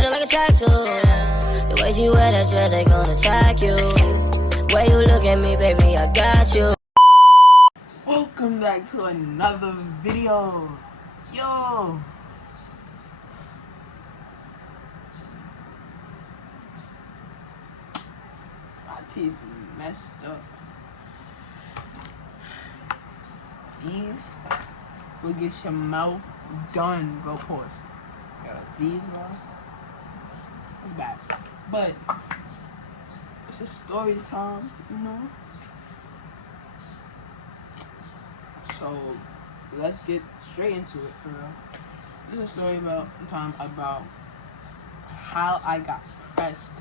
feeling like a tattoo. The way you wear that dress, they gonna attack you. Way you look at me, baby, I got you. Welcome back to another video. Yo. My teeth messed up. These will get your mouth done, bro. Pause. These, bro. It's bad. But it's a story time, you know? So let's get straight into it for real. This is a story about how I got pressed.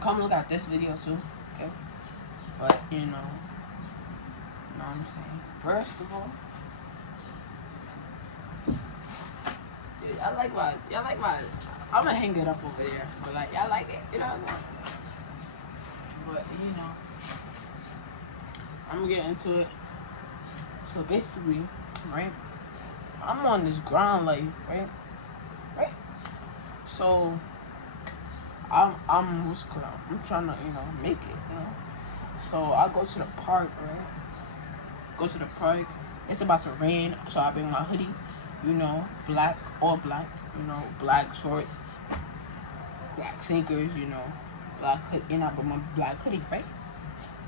Come look at this video too, okay? But you know what I'm saying? First of all, y'all like my I'm gonna hang it up over there, but like y'all like it, you know what I'm saying? But you know, I'm gonna get into it. So basically, right, I'm on this grind life, right? So I'm trying to, make it, So I go to the park, right? It's about to rain, so I bring my hoodie, black, all black, black shorts, black sneakers, black hood, but my black hoodie, right?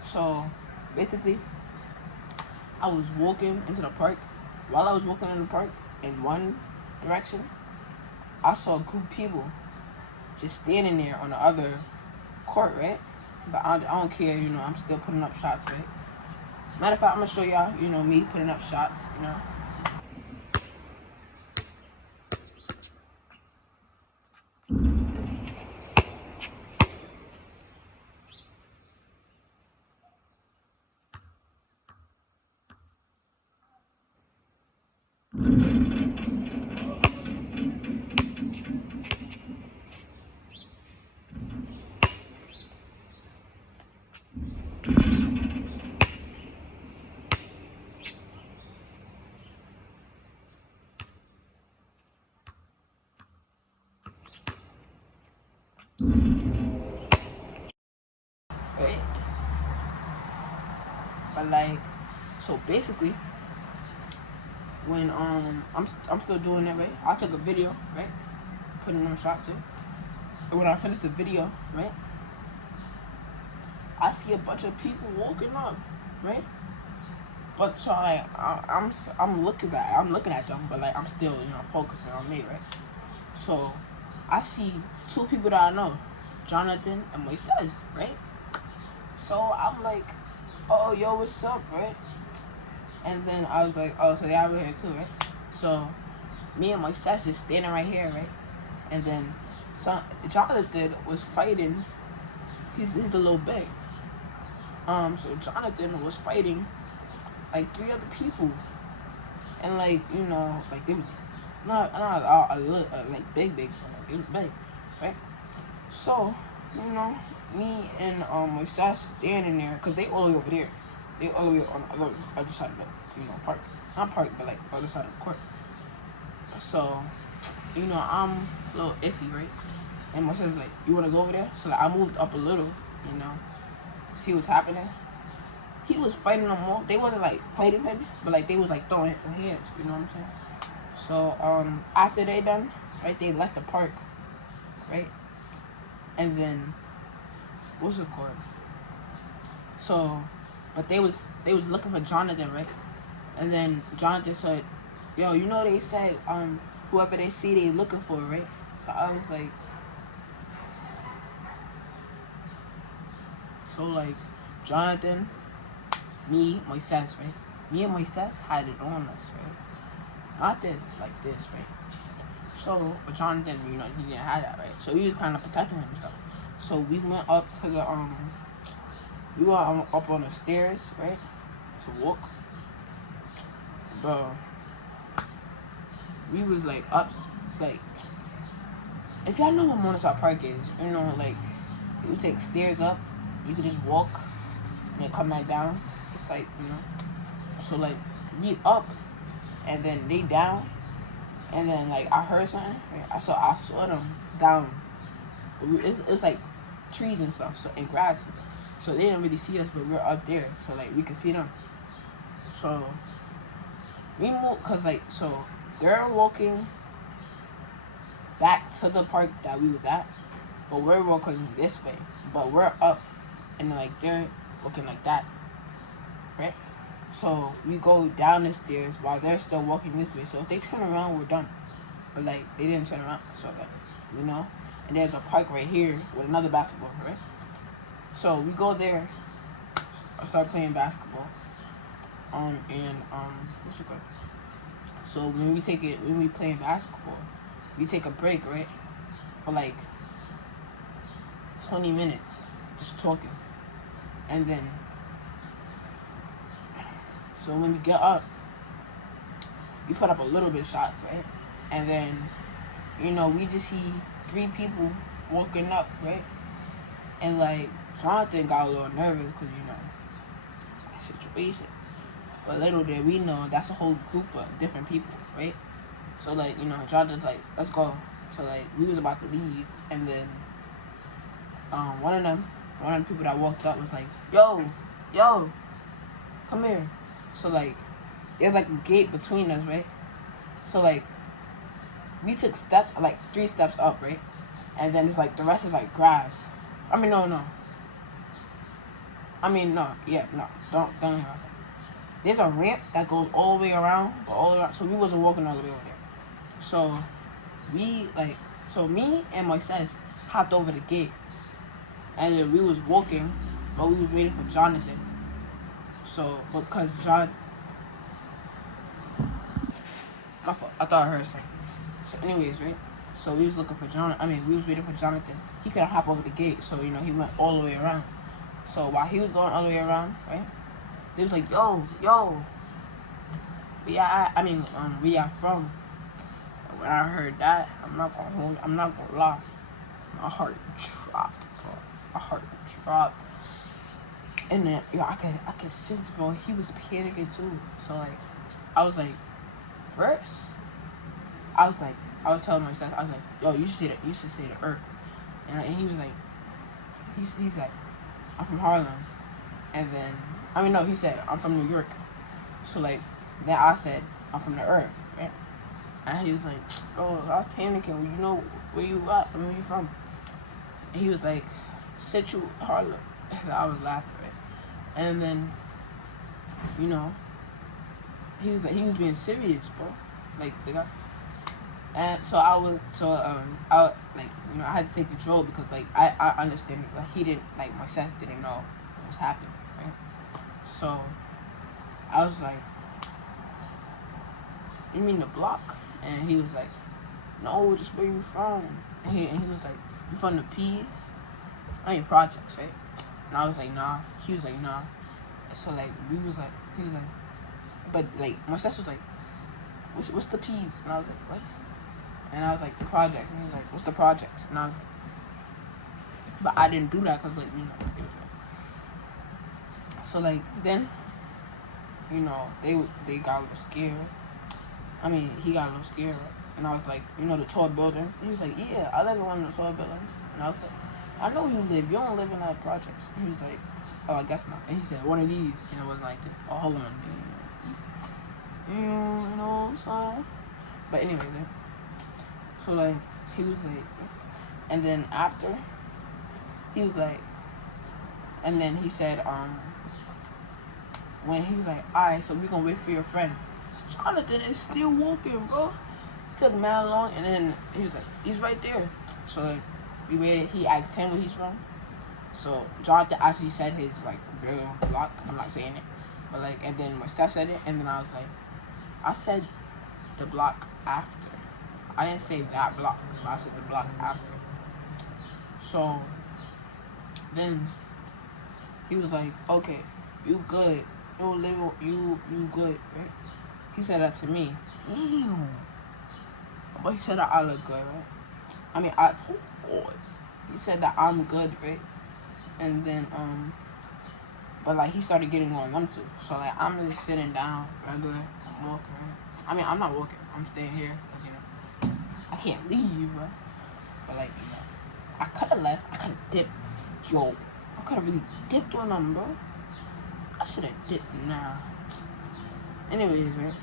So basically, I was walking into the park. While I was walking in the park, in one direction, I saw a group of people just standing there on the other court, right? But I don't care, I'm still putting up shots, right? Matter of fact, I'm gonna show y'all, me putting up shots, right? But like, so basically, when I'm still doing that, right? I took a video, right? Putting them shots in. And when I finished the video, right? I see a bunch of people walking up, right? But so I'm looking at them, but like I'm still focusing on me, right? So I see two people that I know, Jonathan and Moises, right? So I'm like, oh yo, what's up, right? And then I was like, oh, so they over here too, right? So me and Moises just standing right here, right? And then Jonathan was fighting. He's a little big. So Jonathan was fighting like 3 other people, and like like it was not like big, but like, it was big, right? So me and Moises standing there, cause they all the way over there, they all the way on the other side of the park, not park, but like other side of the court. So I'm a little iffy, right? And Moises was like, you wanna go over there? So like I moved up a little, to see what's happening. He was fighting them all. They wasn't like fighting, but like they was like throwing hands. You know what I'm saying? So after they done, right, they left the park, right, and then what's it called? So, but they was looking for Jonathan, right, and then Jonathan said, "Yo, they said whoever they see they looking for, right?" So I was like, so like Jonathan. Me, Moises, right? Me and Moises had it on us, right? Not this, like this, right? So, but Jonathan, he didn't have that, right? So he was kind of protecting himself. So we went up to the, we were up on the stairs, right? To walk. Bro, we was like up, like, if y'all know what Montessori Park is, like, you take stairs up, you could just walk, and then come back down. It's like, so like we up and then they down, And then like I heard something. Right? So I saw them down. It's like trees and stuff, so and grass. So they didn't really see us, but we're up there, so like we could see them. So we moved, cause like so they're walking back to the park that we was at, but we're walking this way. But we're up, and like they're walking like that, right? So we go down the stairs while they're still walking this way. So if they turn around, we're done. But like they didn't turn around, so like you know. And there's a park right here with another basketball, right? So we go there, start playing basketball. What's it called? So when we playing basketball, we take a break, right? For like 20 minutes, just talking. And then, so when we get up, we put up a little bit of shots, right? And then, you know, we just see 3 people walking up, right? And like, Jonathan got a little nervous because, you know, that situation. But little did we know, that's a whole group of different people, right? So like, you know, Jonathan's like, let's go. So like, we was about to leave, and then one of the people that walked up was like, yo, come here. So like, there's like a gate between us, right? So like, we took steps, like 3 steps up, right? And then it's like, the rest is like grass. I mean, no. Don't hear what I'm saying. There's a ramp that goes all the way around, so we wasn't walking all the way over there. So me and Moises hopped over the gate, and then we was walking, but we was waiting for Jonathan. So because my fault, I thought I heard something. So anyways, right? So we was looking for we was waiting for Jonathan. He couldn't hop over the gate, so you know he went all the way around. So while he was going all the way around, right? They was like, yo, where y'all from? When I heard that, I'm not gonna lie. My heart dropped, bro. My heart dropped. And then, I could sense, bro, he was panicking too. So like, I was like, first, I was telling myself, I was like, yo, you should say the earth. And he was like, he's like, I'm from Harlem. And then, he said, I'm from New York. So like, then I said, I'm from the earth, right? And he was like, oh, I was panicking. You know where you at? Where you from? And he was like, Central Harlem. And I was laughing, right? And then, you know, he was being serious, bro. Like, the guy. And so I had to take control because like I understand like he didn't, like my sense didn't know what was happening, right? So I was like, you mean the block? And he was like, no, just where you from? And he was like, you from the P's? Projects, right? And I was like, nah. He was like, nah. So like he was like, but like my sis was like, what's the P's? And I was like, what? And I was like, the projects. And he was like, what's the projects? And I was like, but I didn't do that because like, you know, it was like, so like then, you know, they got a little scared. He got a little scared. And I was like, you know, the tall buildings. He was like, yeah, I live in one of the tall buildings. And I was like, I know you live. You don't live in that projects. And he was like, oh, I guess not. And he said, one of these. And it was like, oh, hold on. You know what I'm saying? But anyway, then. So like, he was like, and then after, he was like, and then he said, when he was like, alright, so we gonna wait for your friend. Jonathan is still walking, bro. It took mad long, and then he was like, he's right there. So like, we waited. He asked him where he's from. So Jonathan actually said his like real block. I'm not saying it, but like, and then my step said it, and then I was like, I said the block after. I didn't say that block, but I said the block after. So then he was like, okay, you good. You good, right? He said that to me. Damn. But he said that I look good, right? He said that I'm good, right? And then, but like he started getting on them too. So like I'm just sitting down, regular, I'm walking, right? I'm not walking. I'm staying here, 'cause, you know. can't leave, bro. But like, you know, I could have left. I could have dipped. Yo, I could have really dipped on them, bro. I should have dipped. Nah. Anyways, right.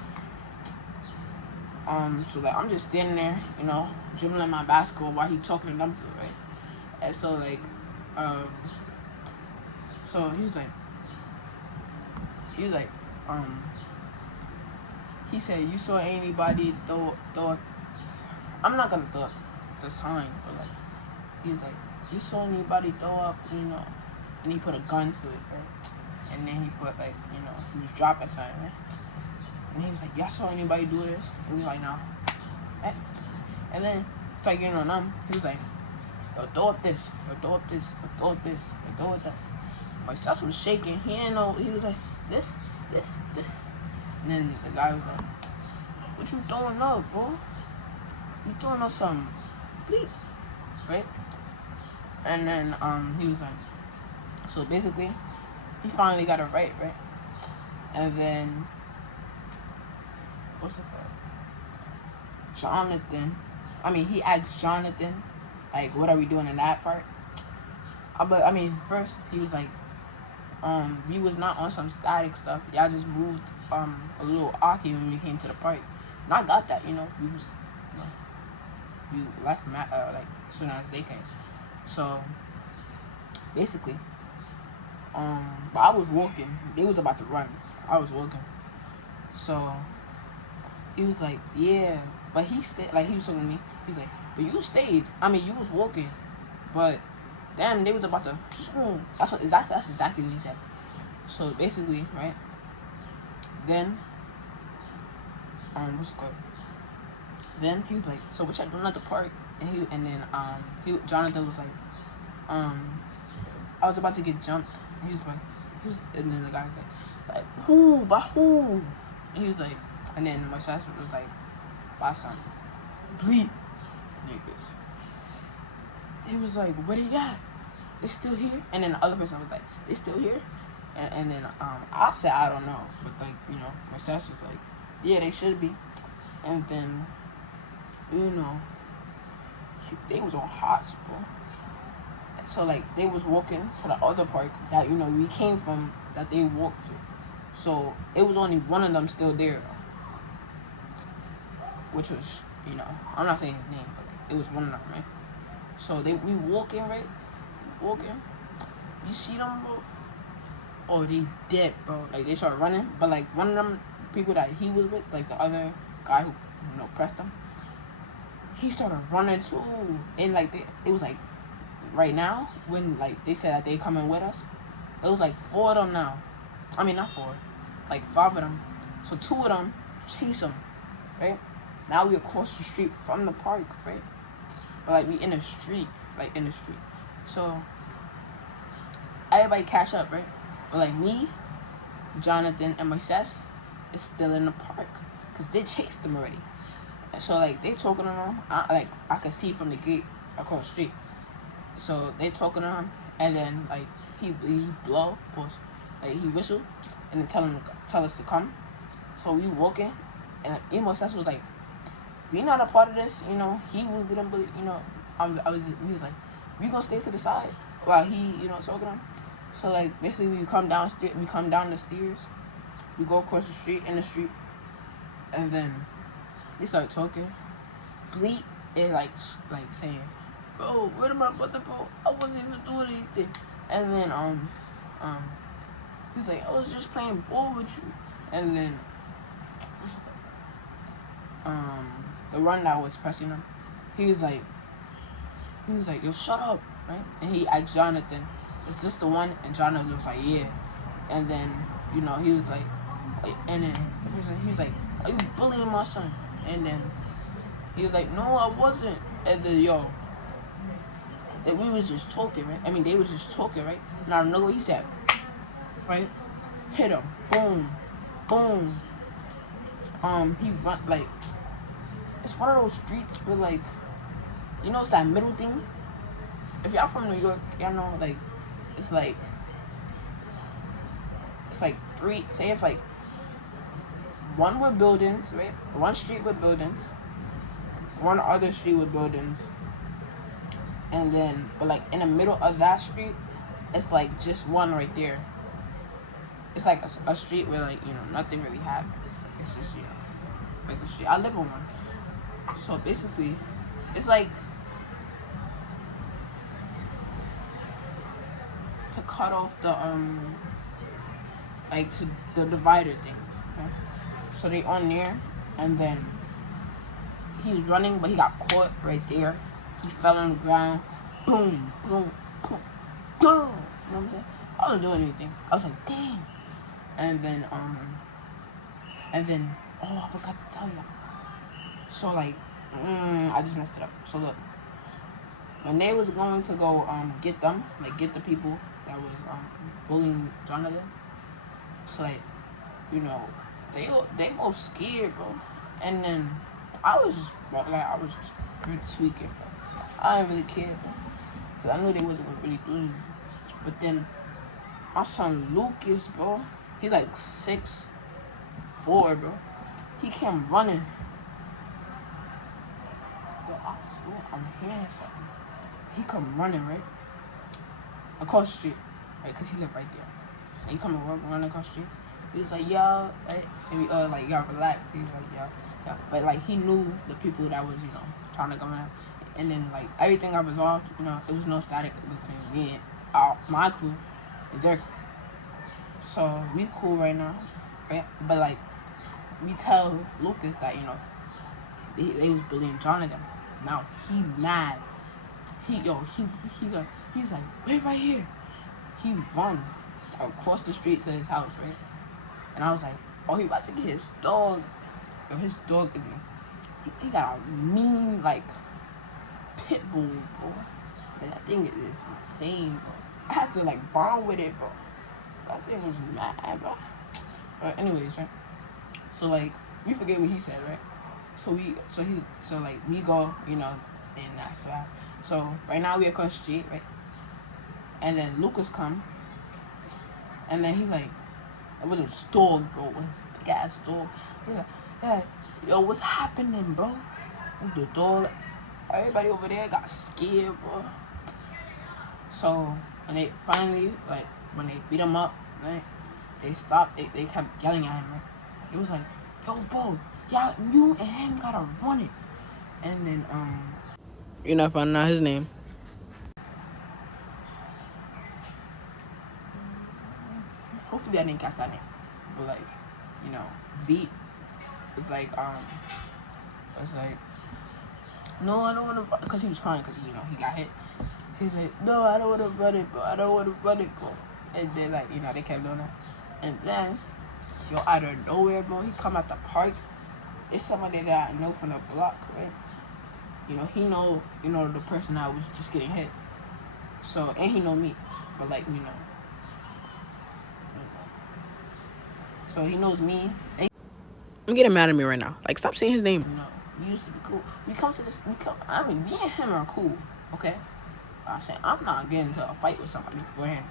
So like I'm just standing there, you know, dribbling my basketball while he talking to them too, right? And so like, so he was like, he said, you saw anybody throw I'm not gonna throw up the sign, but like, he was like, you saw anybody throw up, you know, and he put a gun to it, right? And then he put like, you know, he was dropping something, right? And he was like, y'all saw anybody do this? And we was like, no. And then it's like, you know, he was like, yo, throw up this, or throw up this, or throw up this, or throw up this. My sus was shaking. He didn't know. He was like, this. And then the guy was like, what you throwing up, bro? You throwing up some bleep, right? And then he was like, so basically, he finally got it right? And then, what's it called? He asked Jonathan, like, what are we doing in that part? But I mean, first he was like, we was not on some static stuff. Y'all just moved a little arcade when we came to the park. And I got that, you know. We was, you know, we left like as soon as they came. So basically, but I was walking. They was about to run. I was walking. So he was like, yeah, but he stayed. Like he was talking to me. He's like, but you stayed. I mean, you was walking, but damn, they was about to. That's exactly what he said. So basically, right? Then, what's it called? Then he was like, so what y'all doing at the park? And then Jonathan was like, I was about to get jumped. And then the guy was like, who? By who? And he was like, and then my sister was like, by some bleep niggas. He was like, what do you got? They still here? And then the other person was like, they still here? And then I said, I don't know. But like, you know, my sister was like, yeah, they should be. And then, you know, they was on hot school. So like they was walking to the other park that, you know, we came from, that they walked to. So it was only one of them still there, which was, you know, I'm not saying his name, but it was one of them, right? So we walking, right? Walking. You see them, bro? Oh, they dead, bro. Like they started running, but like one of them people that he was with, like the other guy who, you know, pressed him, he started running too. And like it was like right now when like they said that they coming with us, it was like 4 of them now. I mean not 4, like 5 of them. So 2 of them chase him, right? Now we across the street from the park, right? But like we in the street, So everybody catch up, right? But like me, Jonathan, and my sis is still in the park because they chased them already. So like they talking to them. I could see from the gate across the street. So they talking to him, and then like he blow, like he whistle, and then tell us to come. So we walking, and my sis was like, we not a part of this, you know. He was gonna, you know, he was like, we gonna stay to the side while he, you know, talking to him. So like basically we come down the stairs, we go across the street, and then they start talking. Bleep is like saying, bro, where did my brother, bro? I wasn't even doing anything. And then he's like, I was just playing ball with you. And then the one that was pressing him, he was like, yo, shut up, right? And he asked Jonathan, is this the one? And Jonathan was like, yeah. And then, you know, he was like, and then he was like, are you bullying my son? And then he was like, no, I wasn't. And then, we was just talking, right? I mean, they was just talking, right? And I don't know what he said, right? Hit him, boom, boom. He run, like, it's one of those streets where, like, you know, it's that middle thing. If y'all from New York, y'all know, like, it's like 3, say it's like one with buildings, right? One street with buildings, one other street with buildings, and then but like in the middle of that street, it's like just one right there. It's like a street where like nothing really happens. It's just like the street. I live on one, so basically, it's like to cut off the like to the divider thing. Okay? So they on there, and then he's running, but he got caught right there. He fell on the ground. Boom, boom, boom, boom. You know what I'm saying? I wasn't doing anything. I was like, dang. And then oh, I forgot to tell you. So like, I just messed it up. So look, when they was going to go get them, like get the people that was bullying Jonathan. So like, they both scared, bro. And then I was just tweaking, bro. I didn't really care, bro, cause I knew they wasn't gonna really do anything. But then my son Lucas, bro, he's like 6'4", bro. He came running. Yo, I swear I'm hearing something. He come running, right? Across the street, right? Cause he lived right there. So he come to work running across the street. He was like, yo, right? And we like, y'all relax. He was like, yo. But like he knew the people that was, trying to come out. And then like everything got resolved, there was no static between me and my crew and their crew. So we cool right now, right? But like we tell Lucas that they was bullying Jonathan. Now he mad. He's like, wait right here. He run across the street to his house, right? And I was like, oh, he about to get his dog. Yo, his dog is he got a mean like pit bull, bro. And that thing is insane, bro. I had to like bond with it, bro. That thing was mad, bro. Anyways, right? So like we forget what he said, right? So we go, and that's why. So right now we across the street, right? And then Lucas come, and then he like, with his dog, bro, with his big ass dog. He's like, hey, yo, what's happening, bro? And the dog, everybody over there got scared, bro. So when they finally, like, when they beat him up, right? They stopped. They kept yelling at him, right? It was like, yo, bro, y'all, you and him gotta run it. And then you're not finding out his name. Hopefully I didn't catch that name. But like, V is like it's like, no, I don't want to, because he was crying because he got hit. He's like, no, I don't want to run it, bro. I don't want to run it, bro. And then like, they kept doing that. And then, out of nowhere, bro, he come at the park. It's somebody that I know from the block, right? He know, the person that was just getting hit. So, and he know me. But like, so he knows me. I'm getting mad at me right now. Like, stop saying his name. We used to be cool. Me and him are cool, okay? I said, I'm not getting into a fight with somebody for him.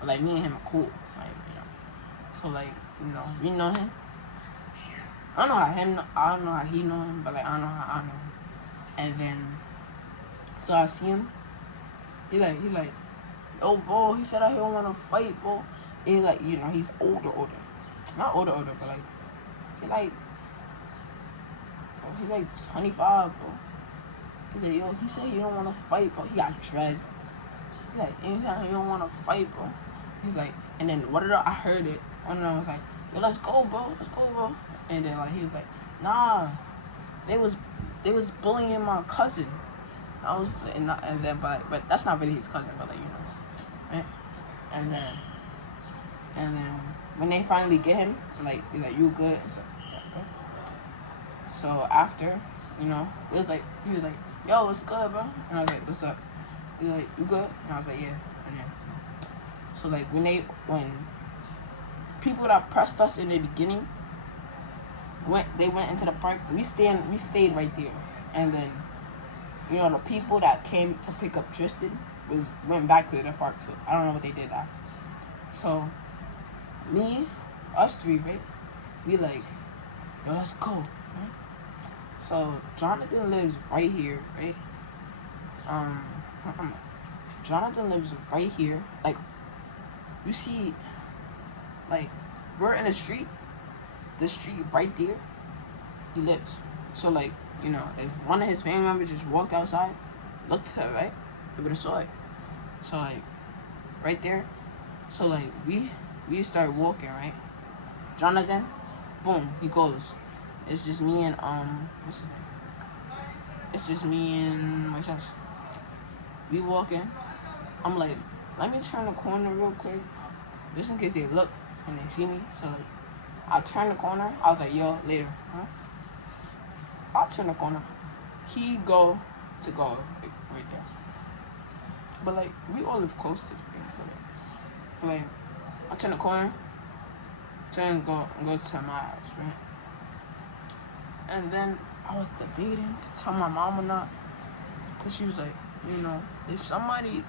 But like, me and him are cool. Like, So like, we know him. I don't know how he know him, but like, I know how I know him. And then, so I see him. He like, oh, bro, he said he don't want to fight, bro. And he like, he's older. Not older, but like, he like 25, bro. He like, yo, he said he don't want to fight, bro. He got dreads. He like, anytime he don't want to fight, bro. He's like, and then I heard it. And I was like, yo, let's go, bro. And then like, he was like, nah, they was bullying my cousin. And then but that's not really his cousin, but like, right? And then when they finally get him, like, he's like, you good? And stuff like that, right? So after, he was like, yo, what's good, bro? And I was like, what's up? He's like, you good? And I was like, yeah. And then, so like, when people that pressed us in the beginning went into the park, we stayed right there. And then, the people that came to pick up Tristan went back to the park. So I don't know what they did after. So us three, right? We like, yo, let's go, right? So Jonathan lives right here, right? Jonathan lives right here. Like, you see, like, we're in the street right there, he lives. So, like, you know, if one of his family members just walked outside, looked to the right, they would have saw it. So, like, right there. So, like, we start walking, right? Jonathan, boom, he goes. It's just me and, what's his name? It's just me and my sis. We walking. I'm like, let me turn the corner real quick, just in case they look and they see me. So, like, I turn the corner. I was like, yo, later, huh? I'll turn the corner. He go like, right there. But, like, we all live close to the thing. So, like, I turn the corner, go to my house, right? And then I was debating to tell my mom or not, because she was like, you know, if somebody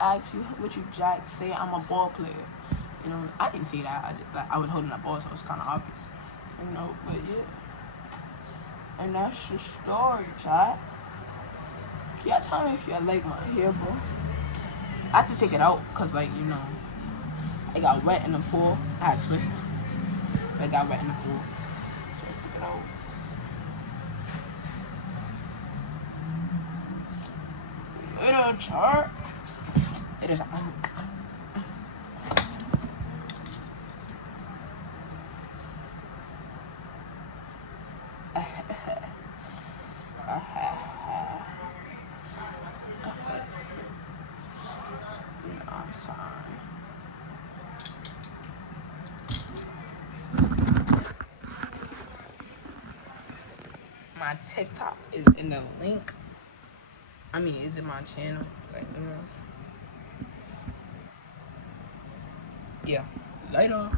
asks you what you jack, say I'm a ball player. You know, I didn't see that. I was holding that ball, so it was kind of obvious. You know, but yeah. And that's the story, chat. Can y'all tell me if y'all like my hair, bro? I had to take it out, because, like, you know, it got wet in the pool. I had twisted. It got wet in the pool. So I took it out. Little chart. It is. My TikTok is in the link. I mean, is it my channel? Like, you know. Yeah. Later.